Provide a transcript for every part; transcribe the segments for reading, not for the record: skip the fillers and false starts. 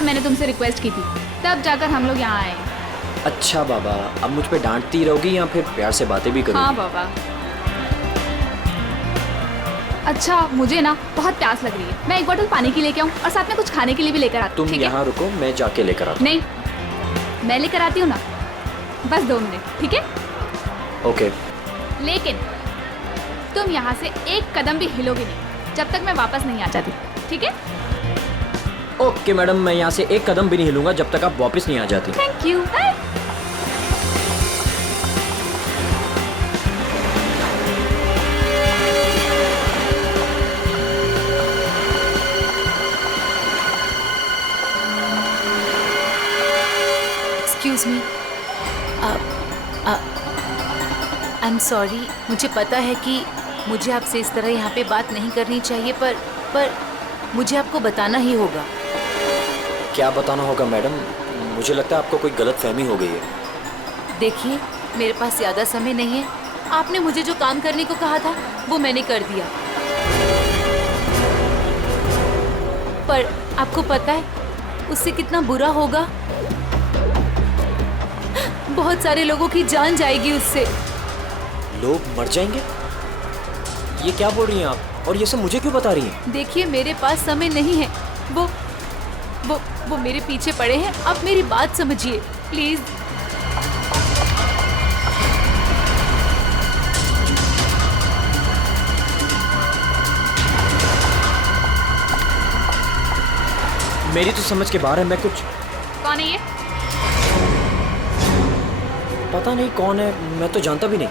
बार मैंने तुमसे रिक्वेस्ट की थी, तब जाकर हम लोग यहाँ आए। अच्छा बाबा, अब मुझ पे डांटती रहोगी या फिर प्यार से बातें भी करोगी? हाँ बाबा। अच्छा, मुझे ना बहुत प्यास लग रही है, मैं एक बोतल पानी की लेके आऊँ और साथ में कुछ खाने के लिए भी लेकर आती हूँ। तुम यहाँ रुको, मैं जाके लेकर आता हूँ। नहीं, मैं लेकर आती हूँ ना, बस 2 मिनट, ठीक है? ओके। लेकिन तुम यहाँ से एक कदम भी हिलोगे नहीं जब तक मैं वापस नहीं आ जाती, ठीक है? ओके मैडम, मैं यहाँ से एक कदम भी नहीं हिलूंगा जब तक आप वापस नहीं आ जाती। Thank you. Excuse me, I am sorry. मुझे पता है कि मुझे आपसे इस तरह यहाँ पे बात नहीं करनी चाहिए, पर मुझे आपको बताना ही होगा। क्या बताना होगा मैडम? मुझे लगता है आपको कोई गलतफहमी हो गई है। देखिए, मेरे पास ज़्यादा समय नहीं है। आपने मुझे जो काम करने को कहा था वो मैंने कर दिया, पर आपको पता है उससे कितना बुरा होगा? बहुत सारे लोगों की जान जाएगी उससे। लोग मर जाएंगे? ये क्या बोल रही हैं आप? और ये सब मुझे क्यों बता रही हैं? देखिए, मेरे पास समय नहीं है। वो मेरे पीछे पड़े हैं। आप मेरी बात समझिए प्लीज। मेरी तो समझ के बाहर है। मैं कुछ... कौन है ये? पता नहीं कौन है, मैं तो जानता भी नहीं।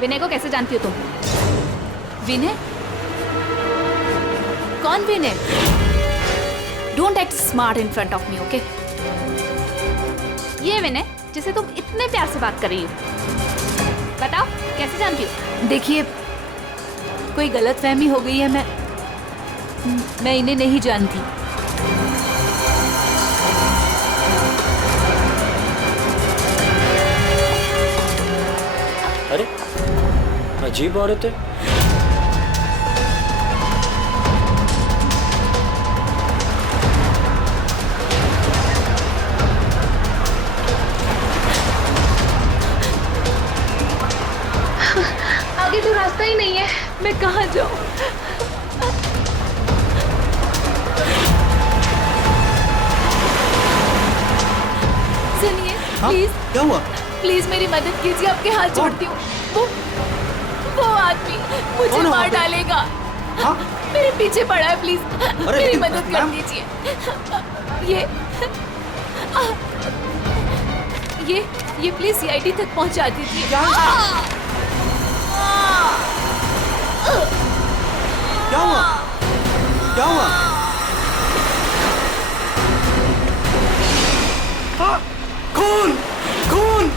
विनय को कैसे जानती हो तुम? विनय? कौन Vinay? Don't act smart in front of me, okay? ये विनय जिसे तुम इतने प्यार से बात कर रही हो, बताओ कैसे जानती हो? देखिए, कोई गलतफहमी हो गई है। मैं इन्हें नहीं जानती। अरे, अजीब औरत है। आगे तो रास्ता ही नहीं है, मैं कहाँ जाऊँ? सुनिए, प्लीज। क्या हुआ? प्लीज मेरी मदद कीजिए, आपके हाथ जोड़ती हूँ। वो आदमी मुझे मार डालेगा। हाँ? मेरे पीछे पड़ा है, प्लीज मेरी लेकिन मदद कर मैम- दीजिए। ये प्लीज सीआईडी तक पहुंचा दीजिए। क्या हुआ? क्या हुआ? हाँ? खून! खून!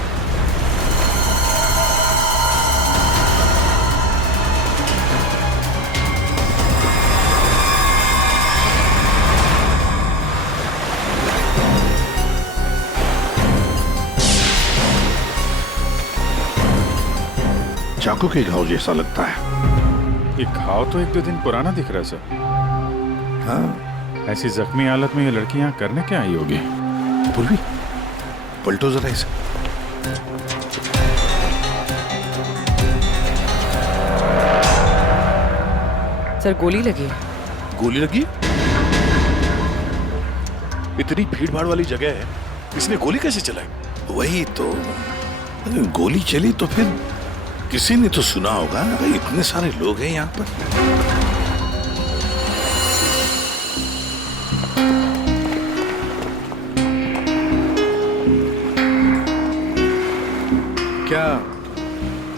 चाकू के घाव जैसा लगता है। ये घाव तो 1-2 दिन पुराना दिख रहा है सर। हाँ, ऐसी जख्मी हालत में ये लड़की यहाँ करने क्या आई होगी? पूर्वी, पलटो जरा इसे। सर गोली लगी। गोली लगी? इतनी भीड़ भाड़ वाली जगह है, इसने गोली कैसे चलाई? वही तो, अगर गोली चली तो फिर किसी ने तो सुना होगा। इतने सारे लोग हैं यहाँ पर। क्या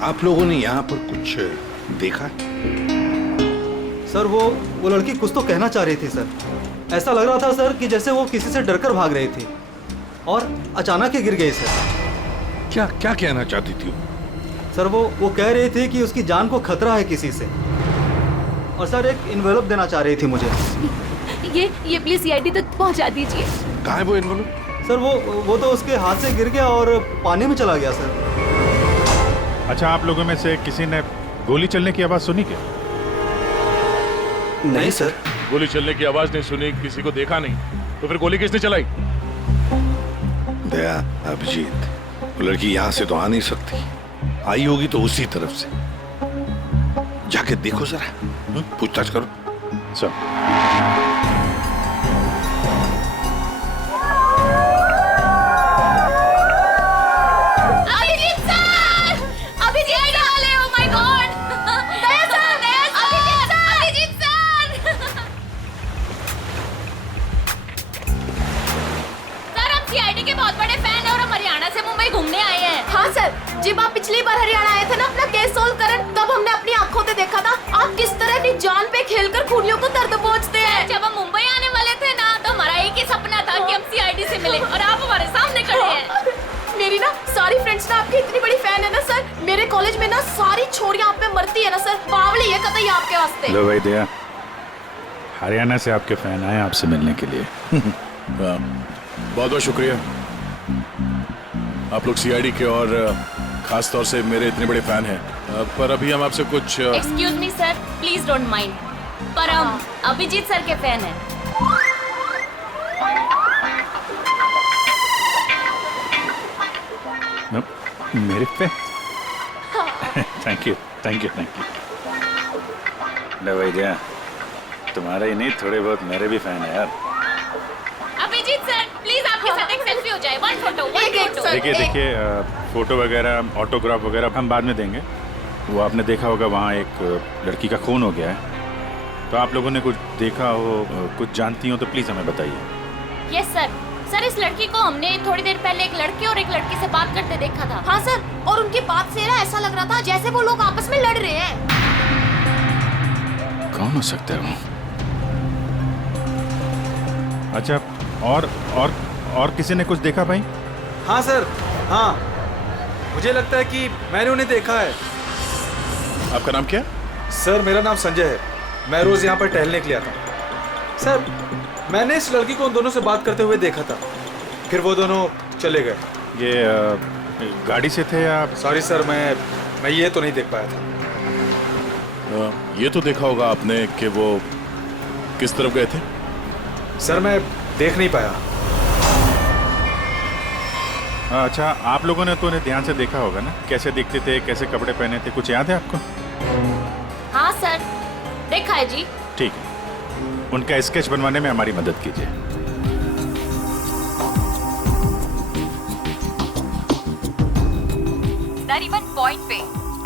आप लोगों ने यहाँ पर कुछ देखा? सर वो लड़की कुछ तो कहना चाह रही थी सर। ऐसा लग रहा था सर कि जैसे वो किसी से डरकर भाग रही थी और अचानक ही गिर गई सर। क्या क्या कहना चाहती थी वो? सर वो कह रही थी कि उसकी जान को खतरा है किसी से, और सर एक इन्वेलप देना चाह रही थी मुझे। ये प्लीज सीआईडी तक पहुंचा दीजिए। कहाँ है वो इन्वॉल्व? सर वो तो उसके हाथ से गिर गया और पानी में चला गया सर। अच्छा, आप लोगों में से किसी ने गोली चलने की आवाज सुनी क्या? नहीं सर। गोली चलने की आवाज नहीं सुनी, किसी को देखा नहीं, तो फिर गोली किसने चलाई? दया, अभिजीत, वो लड़की यहाँ से तो आ नहीं सकती, आई होगी तो उसी तरफ से। जाके देखो जरा, पूछताछ करो। सर जब आप पिछली बार हरियाणा आए थे ना अपना केस सोल्व करने, तब हमने अपनी आंखों से देखा था आप किस तरह अपनी जान पे खेलकर खूनियों को दर्द पहुंचते हैं। जब हम मुंबई आने वाले थे ना, तो हमारा एक ही सपना था कि हम सीआईडी से मिले, और आप हमारे सामने खड़े हैं। मेरी ना सारी फ्रेंड्स ना आपकी इतनी बड़ी फैन है ना सर, मेरे कॉलेज में ना सारी छोरियां आप पे मरती है ना सर, बावली है कतई आपके वास्ते। लो भाई दया, हरियाणा से आपके फैन आए आपसे मिलने के लिए। बहुत बहुत शुक्रिया। आप लोग सीआईडी के और खास तौर से मेरे इतने बड़े फैन हैं, पर अभी हम आपसे कुछ excuse me sir, please don't mind, पर हम अभिजीत सर के फैन हैं। मेरे fan? Thank you thank you thank you. लो भाई दया, तुम्हारा ही नहीं थोड़े बहुत मेरे भी फैन है यार। अभिजीत सर प्लीज आपके साथ एक सेल्फी हो जाए, वन फोटो। देखिए देखिए, फोटो वगैरह ऑटोग्राफ वगैरह हम बाद में देंगे। वो आपने देखा होगा वहाँ एक लड़की का खून हो गया है, तो आप लोगों ने कुछ देखा हो, कुछ जानती हो तो प्लीज़ हमें बताइए। Yes sir. सर इस लड़की को हमने थोड़ी देर पहले एक लड़के और एक लड़की से बात करते देखा था। हाँ सर, और उनकी बात से ना ऐसा लग रहा था जैसे वो लोग आपस में लड़ रहे हैं। कौन हो सकता है वो? अच्छा, और किसी ने कुछ देखा भाई? हाँ सर, हाँ, मुझे लगता है कि मैंने उन्हें देखा है। आपका नाम क्या? सर मेरा नाम संजय है, मैं रोज यहाँ पर टहलने के लिए आता हूँ। सर मैंने इस लड़की को उन दोनों से बात करते हुए देखा था, फिर वो दोनों चले गए। ये गाड़ी से थे या? सॉरी सर, मैं ये तो नहीं देख पाया था। ये तो देखा होगा आपने कि वो किस तरफ गए थे? सर मैं देख नहीं पाया। अच्छा, आप लोगों ने तो उन्हें ध्यान से देखा होगा ना, कैसे दिखते थे, कैसे कपड़े पहने थे, कुछ याद है आपको? हाँ सर, देखा है जी। ठीक है, उनका स्केच बनवाने में हमारी मदद कीजिए। नरीमन पॉइंट पे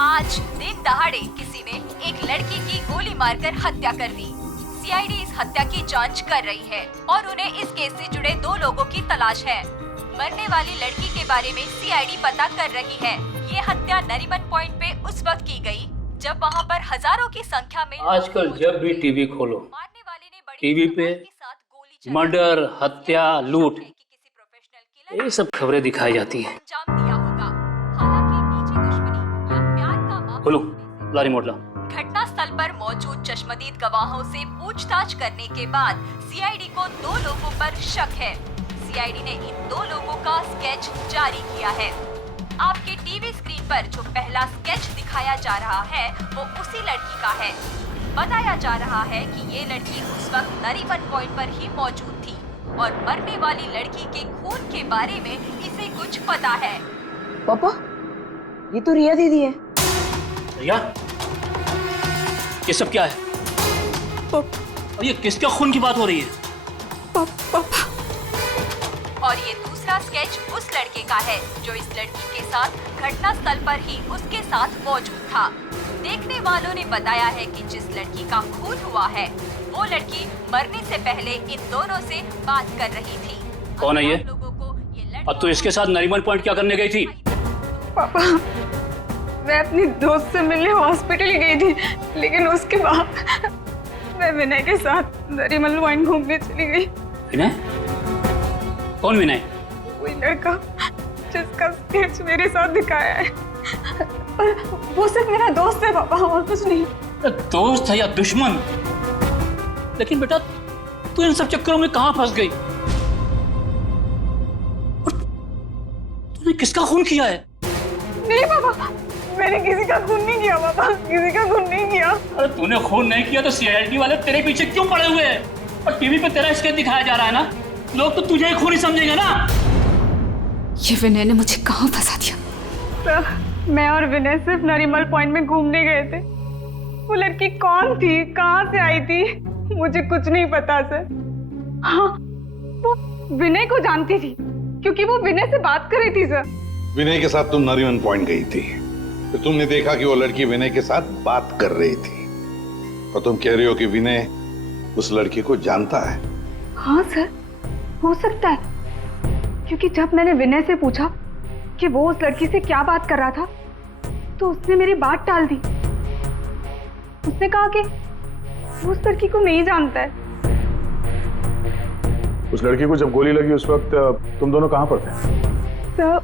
आज दिन दहाड़े किसी ने एक लड़की की गोली मारकर हत्या कर दी। सीआईडी इस हत्या की जांच कर रही है और उन्हें इस केस से जुड़े 2 लोगों की तलाश है। मरने वाली लड़की के बारे में सीआईडी पता कर रही है। ये हत्या नरीमन पॉइंट पे उस वक्त की गई जब वहाँ पर हजारों की संख्या में आजकल जब भी टीवी खोलो, टीवी पे मर्डर, हत्या, लूट, ये सब खबरें दिखाई जाती हैं। बोलो, लारी मोटला। घटना स्थल पर मौजूद चश्मदीद गवाहों से पूछताछ करने के बाद सीआईडी को 2 लोगों पर शक है। सीआईडी ने इन 2 लोगों का स्केच जारी किया है। आपके टीवी स्क्रीन पर जो पहला स्केच दिखाया जा रहा है वो उसी लड़की का है। बताया जा रहा है कि ये लड़की उस वक्त नरीमन पॉइंट पर ही मौजूद थी और मरने वाली लड़की के खून के बारे में इसे कुछ पता है। पापा, ये तो रिया दीदी है। रिया, ये सब क्या है? और ये किसके खून की बात हो रही है? पापा। और ये दूसरा स्केच उस लड़के का है जो इस लड़की के साथ घटना स्थल पर ही उसके साथ मौजूद था। देखने वालों ने बताया है कि जिस लड़की का खून हुआ है वो लड़की मरने से पहले इन दोनों से बात कर रही थी। कौन है ये? अब तू इसके साथ नरीमन पॉइंट क्या करने गई थी? पापा, मैं अपनी दोस्त से मिलने हॉस्पिटल गई थी, लेकिन उसके बाद मैं विनय के साथ नरीमन पॉइंट घूमने चली गई। विनय? कौन विनय? वही लड़का जिसका स्केच मेरे साथ दिखाया है, पर वो सिर्फ मेरा दोस्त है पापा, और कुछ नहीं। दोस्त है या दुश्मन? लेकिन बेटा तू इन सब चक्करों में कहाँ फंस गई? तूने किसका खून किया है? नहीं पापा, मैंने किसी का खून नहीं किया पापा, किसी का खून नहीं किया। अरे तूने खून नहीं किया तो सीआईडी वाले तेरे पीछे क्यों पड़े हुए हैं? और टीवी पे तेरा स्केच दिखाया जा रहा है ना, लोग तो तुझे ही खूनी समझेंगे ना। ये विनय ने मुझे कहाँ फंसा दिया? सर, मैं और विनय सिर्फ नरीमल पॉइंट में घूमने गए थे। वो लड़की कौन थी, कहाँ से आई थी, मुझे कुछ नहीं पता सर। हाँ, वो विनय को जानती थी क्योंकि वो विनय से बात कर रही थी सर। विनय के साथ तुम नरीमन पॉइंट गई थी, तो तुमने देखा कि वो लड़की विनय के साथ बात कर रही थी, और तुम कह रही हो कि विनय उस लड़की को जानता है। हाँ सर, हो सकता है, क्योंकि जब मैंने विनय से पूछा कि वो उस लड़की से क्या बात कर रहा था, तो उसने मेरी बात टाल दी। उसने कहा कि वो उस लड़की को नहीं जानता है। उस लड़की को जब गोली लगी उस वक्त तुम दोनों कहाँ पर थे? सर,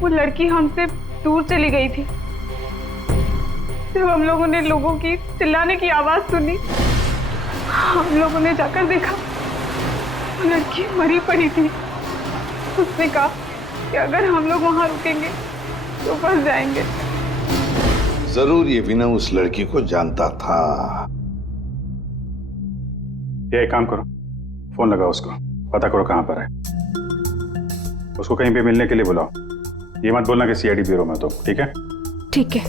वो लड़की हमसे दूर चली गई थी। जब हम लोगों ने लोगों की चिल्लाने की आवाज सुनी, हम लोगों ने जाकर देखा वो लड़की मरी पड़ी थी। उसने कहा कि अगर हम लोग वहां रुकेंगे तो फंस जाएंगे। जरूर ये विनय उस लड़की को जानता था। ये एक काम करो, फोन लगाओ उसको, पता करो कहाँ पर है। उसको कहीं पे मिलने के लिए बुलाओ। ये मत बोलना कि सीआईडी ब्यूरो में, तो ठीक है? ठीक है।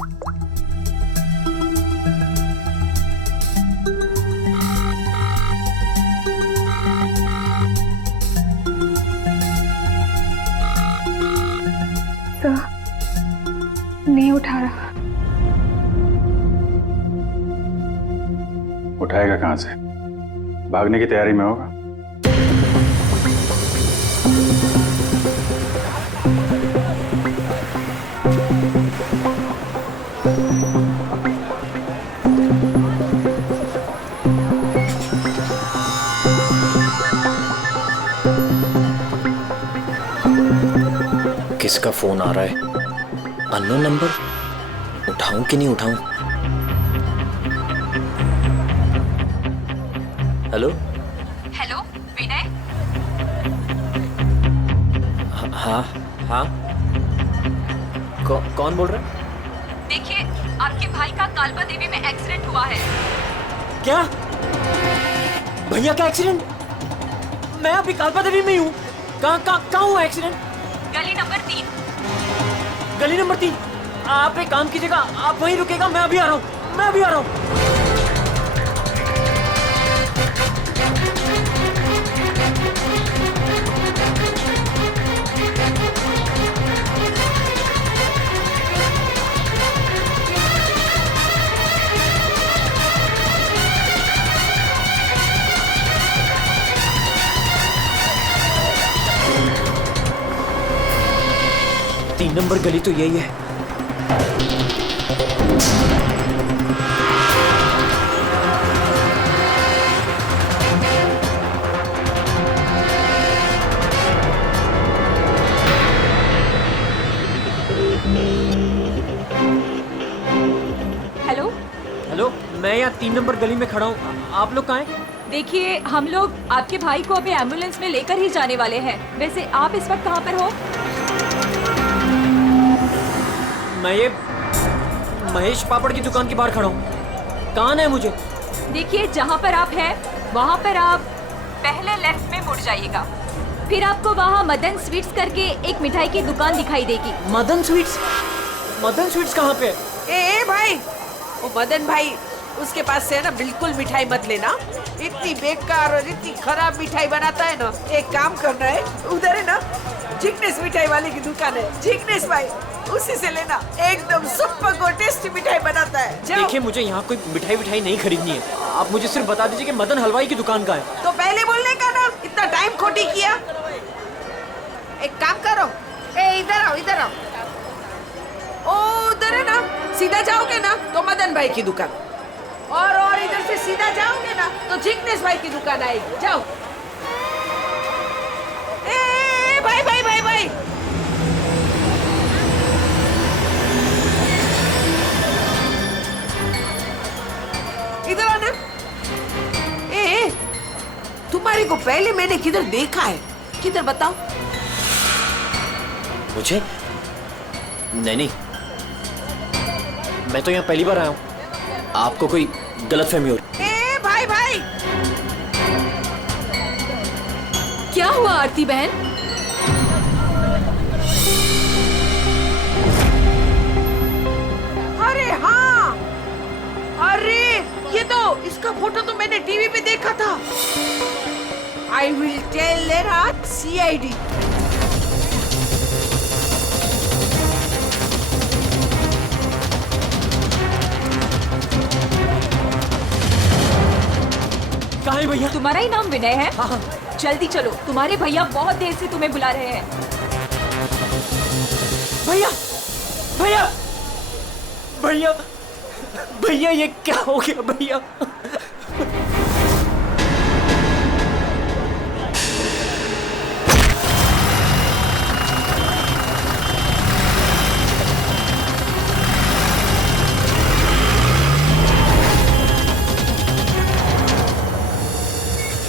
सर, नहीं उठा रहा। उठाएगा कहाँ से? भागने की तैयारी में होगा। किसका फोन आ रहा है? Unknown number. उठाऊं कि नहीं उठाऊं? हेलो हेलो विनय। हाँ हाँ, कौन बोल रहा है? देखिए, आपके भाई का कालबा देवी में एक्सीडेंट हुआ है। क्या? भैया का एक्सीडेंट? मैं अभी कालबा देवी में ही हूँ। कहाँ हुआ एक्सीडेंट? गली नंबर 3। गली नंबर 3? आप एक काम कीजिएगा, आप वहीं रुकेगा, मैं अभी आ रहा हूँ। तीन नंबर गली तो यही है। हेलो हेलो, मैं यहाँ 3 नंबर गली में खड़ा हूँ। आप लोग कहाँ हैं? देखिए, हम लोग आपके भाई को अभी एम्बुलेंस में लेकर ही जाने वाले हैं। वैसे आप इस वक्त कहाँ पर हो? मैं ये महेश पापड़ की दुकान के बाहर खड़ा हूँ। कहाँ है मुझे? देखिए, जहाँ पर आप हैं वहाँ पर आप पहले लेफ्ट में मुड़ जाइएगा। फिर आपको वहाँ मदन स्वीट्स करके एक मिठाई की दुकान दिखाई देगी। मदन स्वीट्स? मदन स्वीट्स कहाँ पे है? ए भाई, वो मदन भाई, उसके पास से ना बिल्कुल मिठाई मत लेना। इतनी बेकार और इतनी खराब मिठाई बनाता है ना। एक काम करना है, उधर है ना जिग्नेश मिठाई वाले की दुकान है, जिग्नेश भाई, उसी से लेना। एकदम सुपर और टेस्टी मिठाई बनाता है। देखिए, मुझे यहाँ कोई मिठाई नहीं खरीदनी है। आप मुझे सिर्फ बता दीजिए कि मदन हलवाई की दुकान कहाँ है। तो पहले बोलने का ना, इतना टाइम खोटी किया। एक काम करो, इधर आओ, इधर आओ। ओ उधर है ना, सीधा जाओगे ना तो मदन भाई की दुकान, और इधर से सीधा जाओगे ना तो जिग्नेश भाई की दुकान आएगी। जाओ। भाई भाई भाई भाई, इधर आना। तुम्हारे को पहले मैंने किधर देखा है? किधर बताओ? मुझे? नहीं, मैं तो यहाँ पहली बार आया हूँ। आपको कोई गलतफहमी हो रही। ए भाई भाई, क्या हुआ आरती बहन? अरे हाँ, अरे ये तो, इसका फोटो तो मैंने टीवी पे देखा था। आई विल टेल देयर आज CID। कहाँ है भैया? तुम्हारा ही नाम विनय है? हाँ हाँ। जल्दी चलो, तुम्हारे भैया बहुत देर से तुम्हें बुला रहे हैं। भैया भैया भैया भैया, ये क्या हो गया भैया?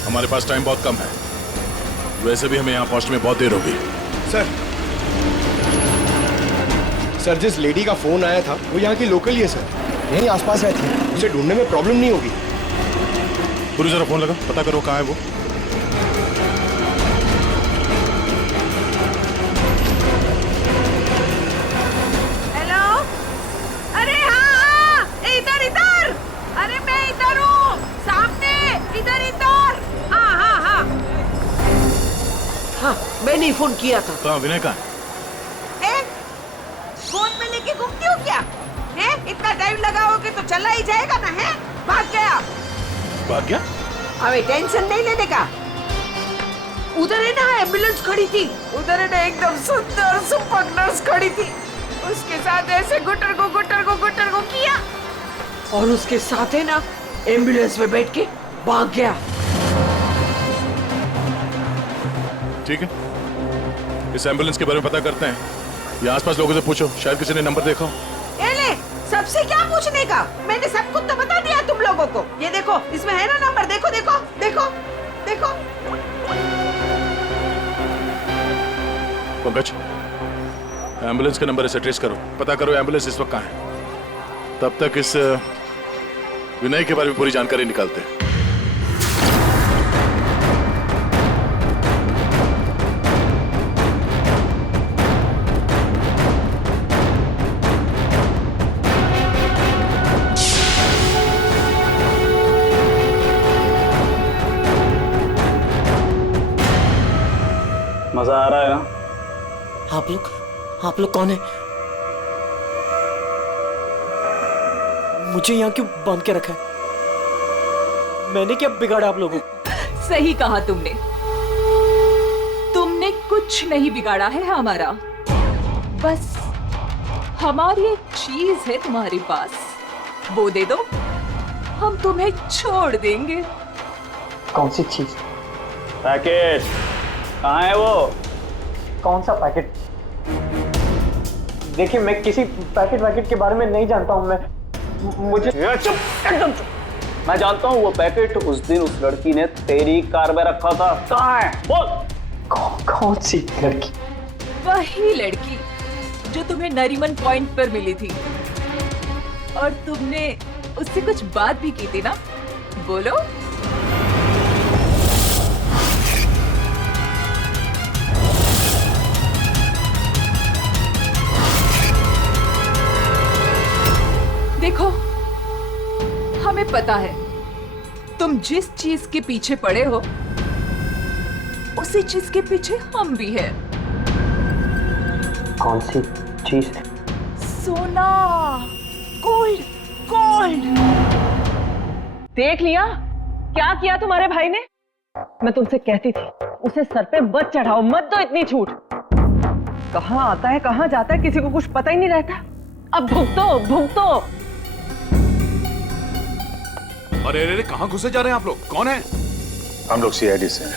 हमारे पास टाइम बहुत कम है, वैसे भी हमें यहाँ पहुंचने में बहुत देर होगी। सर, जिस लेडी का फोन आया था वो यहाँ की लोकल ही है सर, यहीं आसपास रहती है, उसे ढूंढने में प्रॉब्लम नहीं होगी। पूरी जरा फोन लगा, पता करो कहाँ है वो। हेलो, अरे हाँ, इधर इधर, अरे मैं इधर हूँ, सामने, इधर इधर। हाँ हाँ हाँ हाँ, मैंने ही फोन किया था। कहाँ विनय कहाँ? फोन में लेके घूमती हो क्या? है? इतना टाइम लगाओगे तो चला ही जाएगा ना, है? भाग गया। भाग गया? अबे टेंशन नहीं लेने का। उधर है ना एम्बुलेंस खड़ी थी, उधर है ना एकदम सुंदर सुपर नर्स खड़ी थी, उसके साथ ऐसे गुटर को किया और उसके साथ है ना एम्बुलेंस में बैठ के भाग गया। ठीक है, इस एम्बुलेंस के बारे में पता करते हैं। ये आसपास लोगों से पूछो, शायद किसी ने नंबर देखा हो। ले, सबसे क्या पूछने का? मैंने सब कुछ तो बता दिया तुम लोगों को। ये देखो, इसमें है ना नंबर, देखो देखो देखो देखो। पंकज, एम्बुलेंस का नंबर इसे ट्रेस करो, पता करो एम्बुलेंस इस वक्त कहाँ है। तब तक इस विनय के बारे में पूरी जानकारी निकालते हैं। मजा आ रहा है ना? आप लोग कौन है? मुझे यहाँ क्यों बांध के रखा है? मैंने क्या बिगाड़ा आप लोगों को? सही कहा तुमने कुछ नहीं बिगाड़ा है हमारा, बस हमारी एक चीज है तुम्हारे पास, वो दे दो, हम तुम्हें छोड़ देंगे। कौन सी चीज? पैकेट कहाँ है वो? कौन सा पैकेट? देखिए, मैं किसी पैकेट के बारे में नहीं जानता हूँ। मैं मुझे चुप, एकदम चुप। मैं जानता हूँ वो पैकेट उस दिन उस लड़की ने तेरी कार में रखा था। कहाँ है बोल? कौन सी लड़की? वही लड़की जो तुम्हें नरीमन पॉइंट पर मिली थी और तुमने उससे कुछ बात भी की थी ना, बोलो। देखो, हमें पता है तुम जिस चीज के पीछे पड़े हो उसी चीज के पीछे हम भी हैं। कौन सी चीज? सोना, गोल्ड, गोल्ड। देख लिया क्या किया तुम्हारे भाई ने? मैं तुमसे कहती थी उसे सर पे मत चढ़ाओ, मत दो इतनी छूट। कहाँ आता है कहाँ जाता है किसी को कुछ पता ही नहीं रहता। अब भुगतो भुगतो। अरे अरे कहाँ घुसे जा रहे हैं आप लोग? कौन है? हम लोग CID से हैं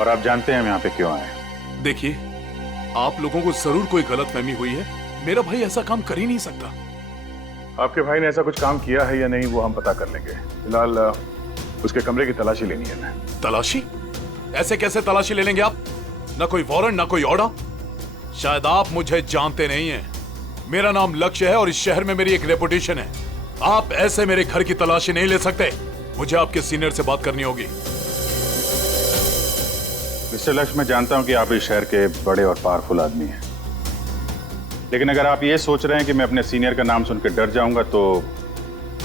और आप जानते हैं हम यहाँ पे क्यों आए। देखिए, आप लोगों को जरूर कोई गलतफहमी हुई है। मेरा भाई ऐसा काम कर ही नहीं सकता। आपके भाई ने ऐसा कुछ काम किया है या नहीं वो हम पता कर लेंगे। फिलहाल उसके कमरे की तलाशी लेनी है। मैं तलाशी? ऐसे कैसे तलाशी ले लेंगे आप? ना कोई वारंट ना कोई ऑर्डर। शायद आप मुझे जानते नहीं हैं। मेरा नाम लक्ष्य है और इस शहर में मेरी एक रेपुटेशन है। आप ऐसे मेरे घर की तलाशी नहीं ले सकते। मुझे आपके सीनियर से बात करनी होगी। मिस्टर लक्ष्य, मैं जानता हूं कि आप इस शहर के बड़े और पावरफुल आदमी हैं, लेकिन अगर आप ये सोच रहे हैं कि मैं अपने सीनियर का नाम सुनकर डर जाऊंगा तो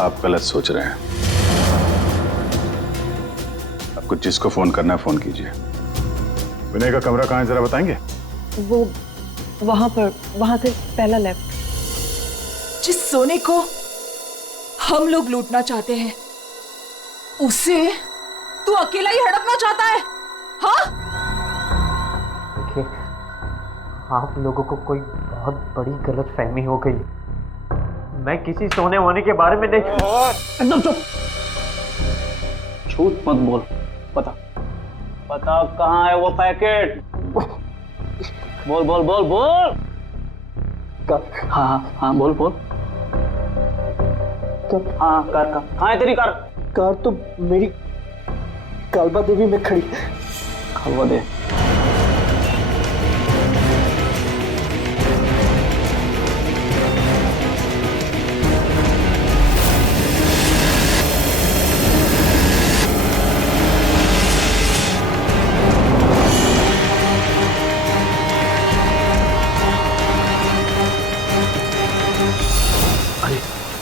आप गलत सोच रहे हैं। आपको जिसको फोन करना है फोन कीजिए। विनय का कमरा कहाँ है जरा बताएंगे? वो वहां पर, वहां से पहला लेफ्ट। जिस सोने को हम लोग लूटना चाहते हैं उसे तू अकेला ही हड़पना चाहता है? हाँ? देखिए, आप लोगों को कोई बहुत बड़ी गलतफहमी हो गई। मैं किसी सोने वोने के बारे में नहीं। एकदम चुप, झूठ मत बोल। बता कहाँ है वो पैकेट? बोल बोल बोल बोल। हाँ बोल बोल। हाँ कार का कहाँ है तेरी कार? कार तो मेरी कालबा देवी में खड़ी। कालबा देवी?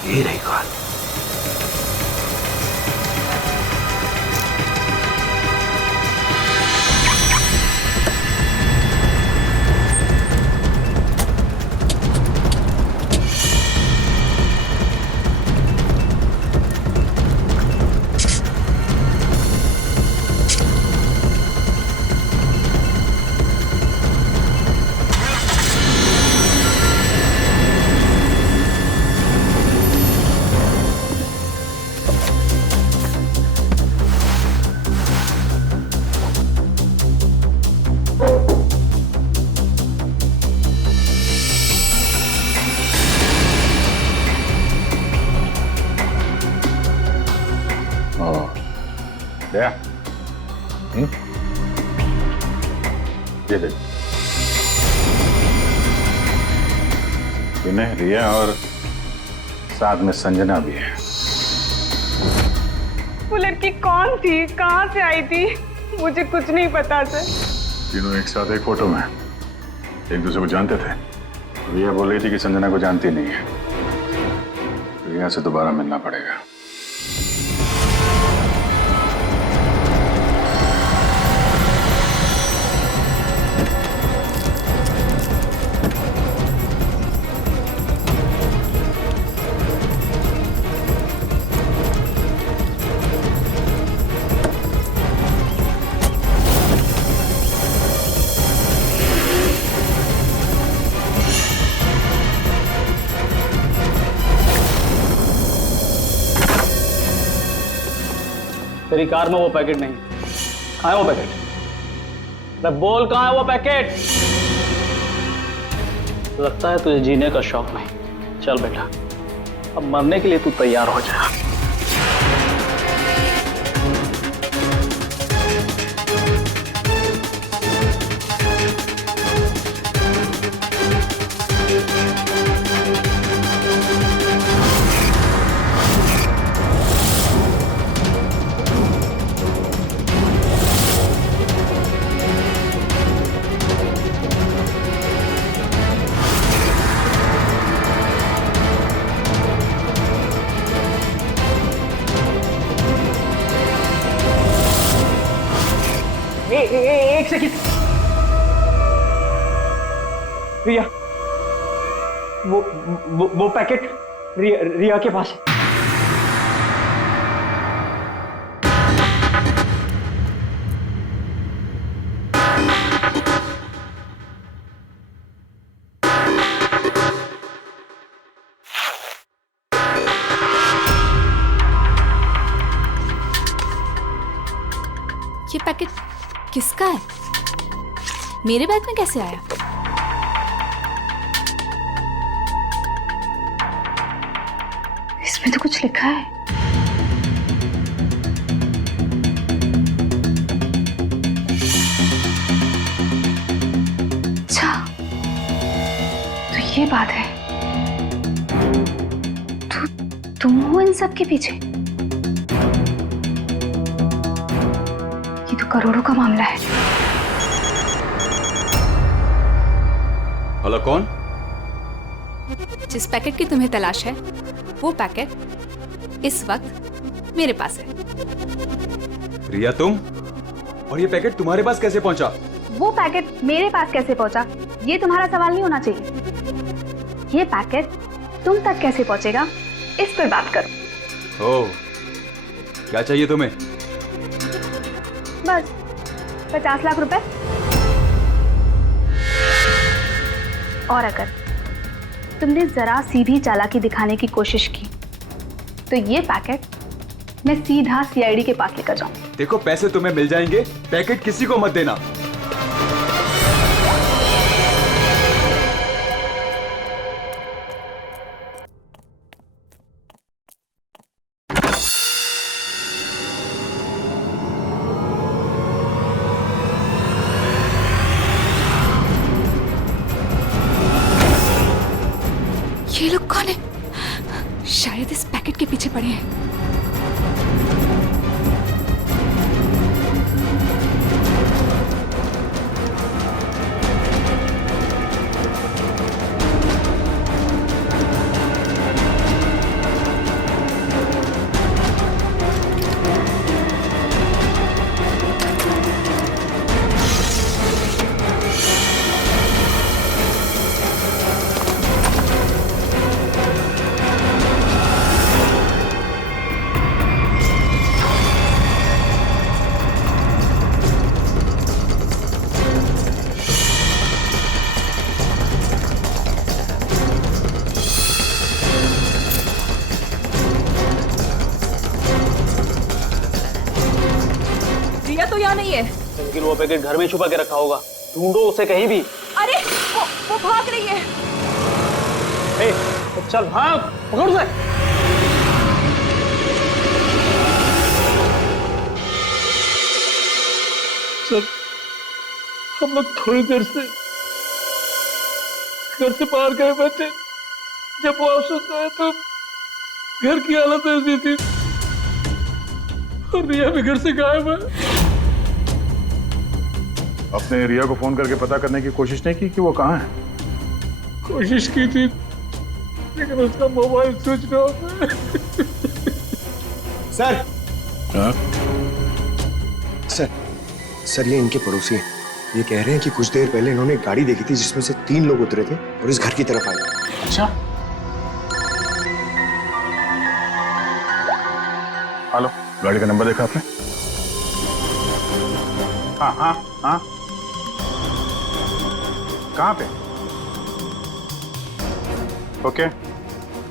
ये रही कार। दया, ये देख, विनय, रिया और साथ में संजना भी है। वो लड़की कौन थी, कहाँ से आई थी, मुझे कुछ नहीं पता सर। तीनों एक साथ एक फोटो में एक दूसरे को जानते थे। रिया बोल रही थी कि संजना को जानती नहीं है। रिया से दोबारा मिलना पड़ेगा। तेरी कार में वो पैकेट नहीं। कहाँ है वो पैकेट? अरे बोल, कहाँ है वो पैकेट? लगता है तुझे जीने का शौक नहीं। चल बेटा, अब मरने के लिए तू तैयार हो जा। एक सेकंड, रिया, वो पैकेट रिया के पास है। ये पैकेट किसका है? मेरे बैग में कैसे आया? इसमें तो कुछ लिखा है। अच्छा, बात है, तुम हो इन सब के पीछे? ये तो करोड़ों का मामला है। हेलो, कौन? जिस पैकेट की तुम्हें तलाश है वो पैकेट इस वक्त मेरे पास है। रिया, तुम? और ये पैकेट तुम्हारे पास कैसे पहुंचा? वो पैकेट मेरे पास कैसे पहुंचा ये तुम्हारा सवाल नहीं होना चाहिए। ये पैकेट तुम तक कैसे पहुंचेगा इस पर बात करो। ओह, क्या चाहिए तुम्हें? बस 50 लाख रुपए। और अगर तुमने जरा सी भी चालाकी दिखाने की कोशिश की तो ये पैकेट मैं सीधा सीआईडी के पास लेकर जाऊं। देखो, पैसे तुम्हें मिल जाएंगे, पैकेट किसी को मत देना। ये लोग कौन है? शायद इस पैकेट के पीछे पड़े हैं। रिया तो यहाँ नहीं है। लेकिन वो पैकेट घर में छुपा के रखा होगा, ढूंढो उसे कहीं भी। अरे वो भाग रही है। ए, तो चल भाग, पकड़ उसे। सर, हम लोग थोड़ी देर से घर से बाहर गए हुए थे। जब वापस आए तो घर की हालत ऐसी थी और रिया भी घर से गायब है। आपने रिया को फोन करके पता करने की कोशिश नहीं की कि वो कहाँ है? कोशिश की थी लेकिन उसका मोबाइल स्विच ऑफ है। सर, हाँ? सर ये इनके पड़ोसी हैं। ये कह रहे हैं कि कुछ देर पहले इन्होंने एक गाड़ी देखी थी जिसमें से 3 लोग उतरे थे और इस घर की तरफ आए। अच्छा, हेलो, गाड़ी का नंबर देखा आपने? हाँ हाँ हाँ, कहाँ पे? ओके,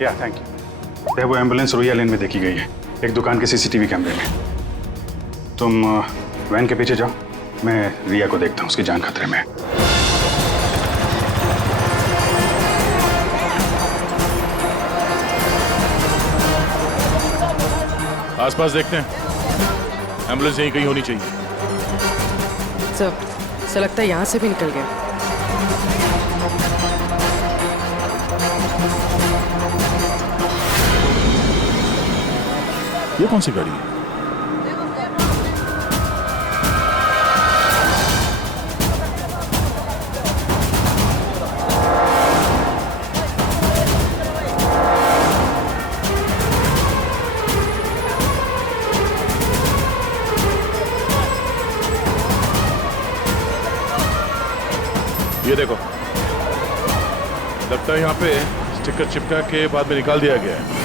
या थैंक यू। वो एम्बुलेंस रोया लेन में देखी गई है, एक दुकान के सीसीटीवी कैमरे में। तुम वैन के पीछे जाओ, मैं रिया को देखता हूँ, उसकी जान खतरे में है। आसपास देखते हैं, एम्बुलेंस यहीं कहीं होनी चाहिए। सर लगता है यहाँ से भी निकल गया। ये कौन सी गाड़ी है? ये देखो, लगता है यहाँ पे स्टिकर चिपका के बाद में निकाल दिया गया है।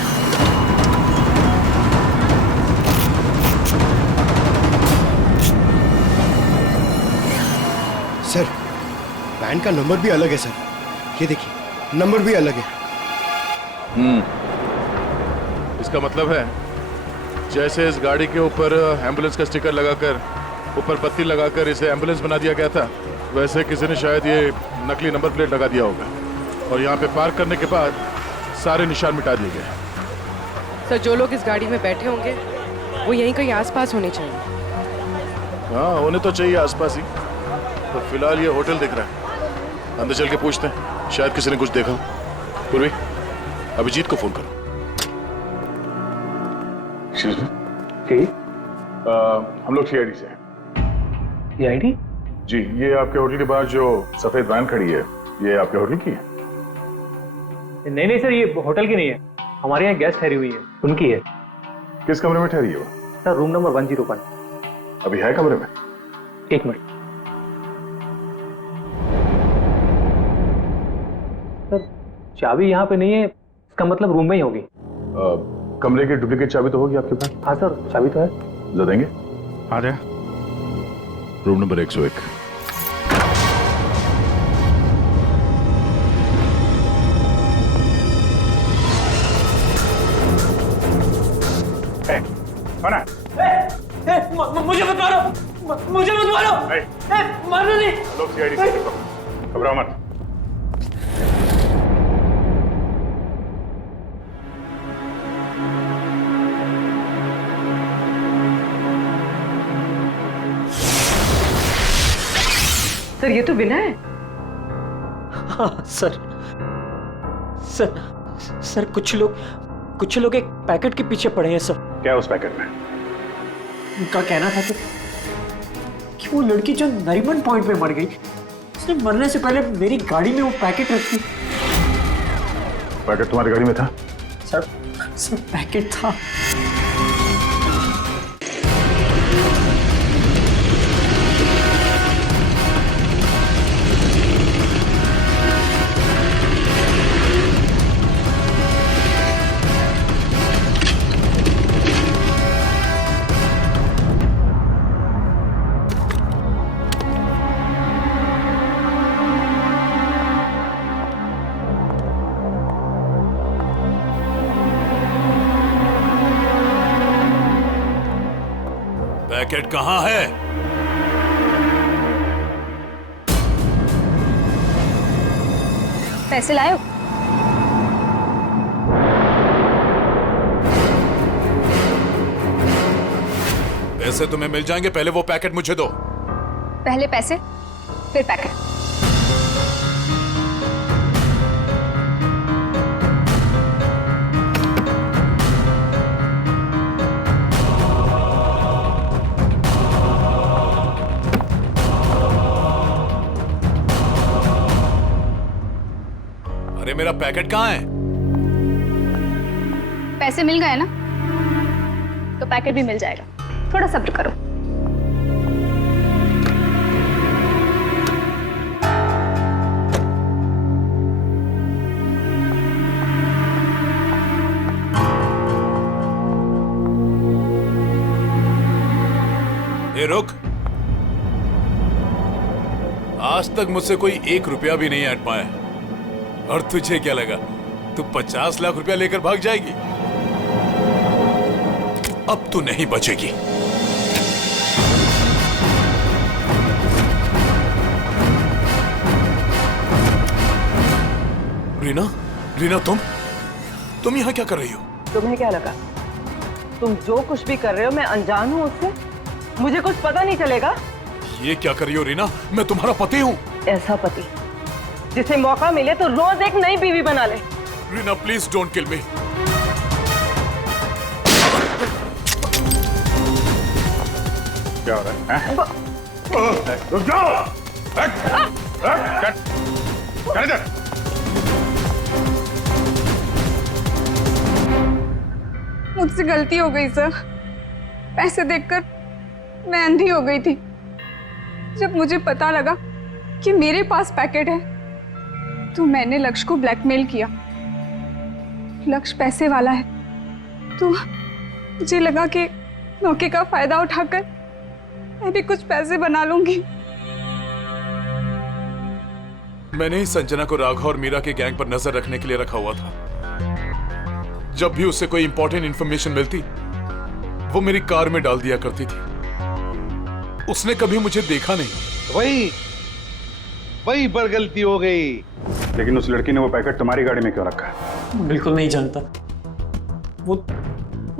सर, वैन का नंबर भी अलग है सर। ये देखिए, नंबर भी अलग है। इसका मतलब है जैसे इस गाड़ी के ऊपर एम्बुलेंस का स्टिकर लगाकर ऊपर पत्ती लगाकर इसे एम्बुलेंस बना दिया गया था, वैसे किसी ने शायद ये नकली नंबर प्लेट लगा दिया होगा और यहाँ पे पार्क करने के बाद सारे निशान मिटा दिए गए। सर, जो लोग इस गाड़ी में बैठे होंगे वो यहीं कहीं आसपास होने चाहिए। हाँ, होने तो चाहिए आसपास ही। तो फिलहाल ये होटल दिख रहा है, अंदर चल के पूछते हैं, शायद किसी ने कुछ देखा। पूर्वी, अभिजीत को फोन करो। Excuse me. हम लोग सीआईडी से हैं। सीआईडी? जी, ये आपके होटल के बाहर जो सफेद वैन खड़ी है, ये आपके होटल की है? नहीं नहीं सर, ये होटल की नहीं है, हमारे यहाँ गेस्ट ठहरी हुई है, उनकी है। किस कमरे में ठहरी है वो? Sir room number 101। अभी है कमरे में? एक मिनट सर, चाबी यहाँ पे नहीं है, इसका मतलब रूम में ही होगी। कमरे की डुप्लीकेट चाबी तो होगी आपके पास? हाँ सर, चाबी तो है। ला देंगे? आ जाए। Room number 101। मुझे मत मारो, मुझे मत मारो, मारो नहीं। लोग सीआईडी से घबराओ मत। सर ये तो बिना है। हाँ सर, सर कुछ लोग एक पैकेट के पीछे पड़े हैं सर। क्या उस पैकेट में? उनका कहना था कि वो लड़की जो नरीमन पॉइंट पे मर गई, उसने मरने से पहले मेरी गाड़ी में वो पैकेट रखी। पैकेट तुम्हारी गाड़ी में था? सर पैकेट था। पैकेट कहाँ है? पैसे लाए हो? पैसे तुम्हें मिल जाएंगे, पहले वो पैकेट मुझे दो। पहले पैसे फिर पैकेट। अरे मेरा पैकेट कहाँ है? पैसे मिल गए ना, तो पैकेट भी मिल जाएगा। थोड़ा सब्र करो। ए रुक, आज तक मुझसे कोई 1 रुपया भी नहीं ऐड पाया, और तुझे क्या लगा तू 50 लाख रुपया लेकर भाग जाएगी? अब तू नहीं बचेगी। रीना तुम यहाँ क्या कर रही हो? तुम्हें क्या लगा तुम जो कुछ भी कर रहे हो मैं अनजान हूँ उससे? मुझे कुछ पता नहीं चलेगा? ये क्या कर रही हो रीना? मैं तुम्हारा पति हूँ। ऐसा पति जिसे मौका मिले तो रोज एक नई बीवी बना ले। रीना प्लीज डोंट किल मी। क्या हो रहा है? रुक जाओ। मुझसे गलती हो गई सर। पैसे देखकर मैं अंधी हो गई थी। जब मुझे पता लगा कि मेरे पास पैकेट है तो मैंने लक्ष्य को ब्लैकमेल किया। लक्ष्य पैसे वाला है तो मुझे लगा कि मौके का फायदा उठाकर मैं भी कुछ पैसे बना लूंगी। मैंने ही संजना को राघव और मीरा के गैंग पर नजर रखने के लिए रखा हुआ था। जब भी उससे कोई इंपॉर्टेंट इंफॉर्मेशन मिलती वो मेरी कार में डाल दिया करती थी। उसने कभी मुझे देखा नहीं। वही पर गलती हो गई। लेकिन उस लड़की ने वो पैकेट तुम्हारी गाड़ी में क्यों रखा है? बिल्कुल नहीं जानता। वो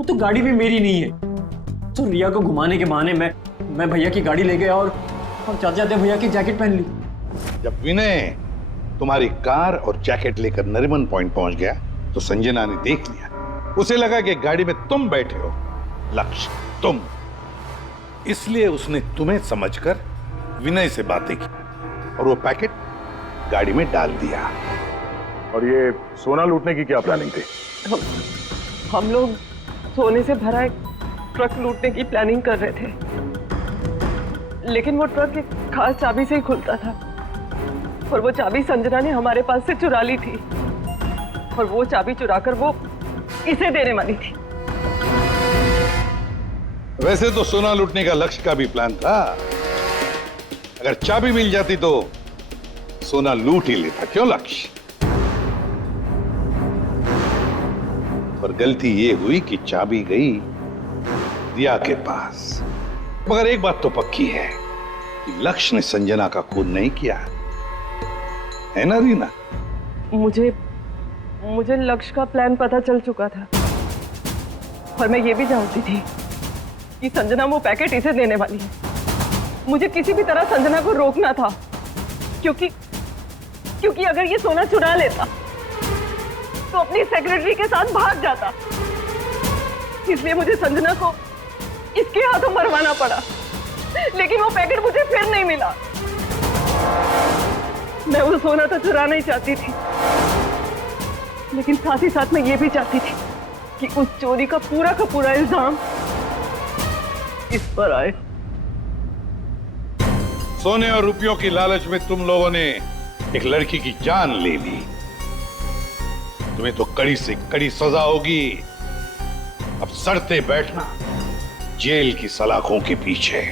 तो गाड़ी भी मेरी नहीं है। तो रिया को घुमाने के बहाने मैं भैया की गाड़ी ले गया और जाते जाते भैया की जैकेट पहन ली। जब विनय तुम्हारी कार और जैकेट लेकर नरीमन पॉइंट पहुंच गया तो संजना ने देख लिया। उसे लगा कि गाड़ी में तुम बैठे हो, लक्ष्य तुम, इसलिए उसने तुम्हें समझकर विनय से बातें की और वो पैकेट गाड़ी में डाल दिया। और ये सोना लूटने की क्या प्लानिंग थी? हम लोग सोने से भरा एक ट्रक लूटने की प्लानिंग कर रहे थे, लेकिन वो ट्रक एक खास चाबी से ही खुलता था और वो चाबी संजना ने हमारे पास से चुरा ली थी और वो चाबी चुराकर वो इसे देने वाली थी। वैसे तो सोना लूटने का लक्ष्य का भी प्लान था। अगर चाबी मिल जाती तो सोना लूट ही लेता, क्यों लक्ष्य? पर गलती ये हुई कि चाबी गई दिया के पास। मगर एक बात तो पक्की है कि लक्ष्य ने संजना का खून नहीं किया, है ना रीना? मुझे लक्ष्य का प्लान पता चल चुका था और मैं ये भी जानती थी कि संजना वो पैकेट इसे देने वाली है। मुझे किसी भी तरह संजना को रोकना था, क्योंकि अगर ये सोना चुरा लेता तो अपनी सेक्रेटरी के साथ भाग जाता। इसलिए मुझे संजना को इसके हाथों मरवाना पड़ा, लेकिन वो पैकेट मुझे फिर नहीं मिला। मैं वो सोना तो चुरा नहीं चाहती थी, लेकिन साथ ही साथ मैं ये भी चाहती थी कि उस चोरी का पूरा इल्जाम इस पर आए। सोने और रुपयों की लालच में तुम लोगों ने एक लड़की की जान ले ली। तुम्हें तो कड़ी से कड़ी सजा होगी। अब सड़ते बैठना जेल की सलाखों के पीछे।